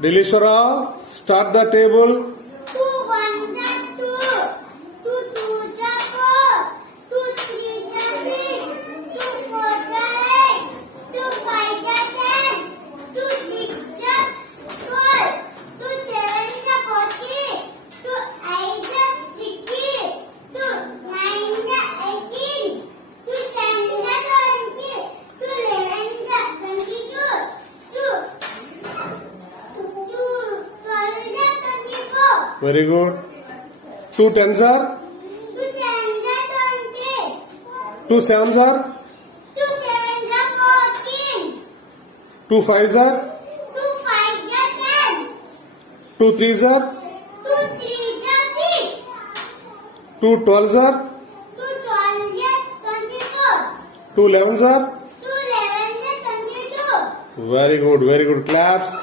Dilishwara, start the table. 2 1 2, 2 2 4, 2 3 6, 2 4 8, 2 5 10, 2 6 12, 2 7 14, 2 8 16, 2 9 18, 2 10 20, 2 11 22, 2 Very good. 2 tens are? 2 10s are 20. 2 sevens are? 2 7s are 14. 2 fives are? 2 5s are 10. 2 threes are? 2 3s are 6. 2 12s are? 2 12s are 24. 2 11s are? 2 11s are 22. Very good, very good. Claps.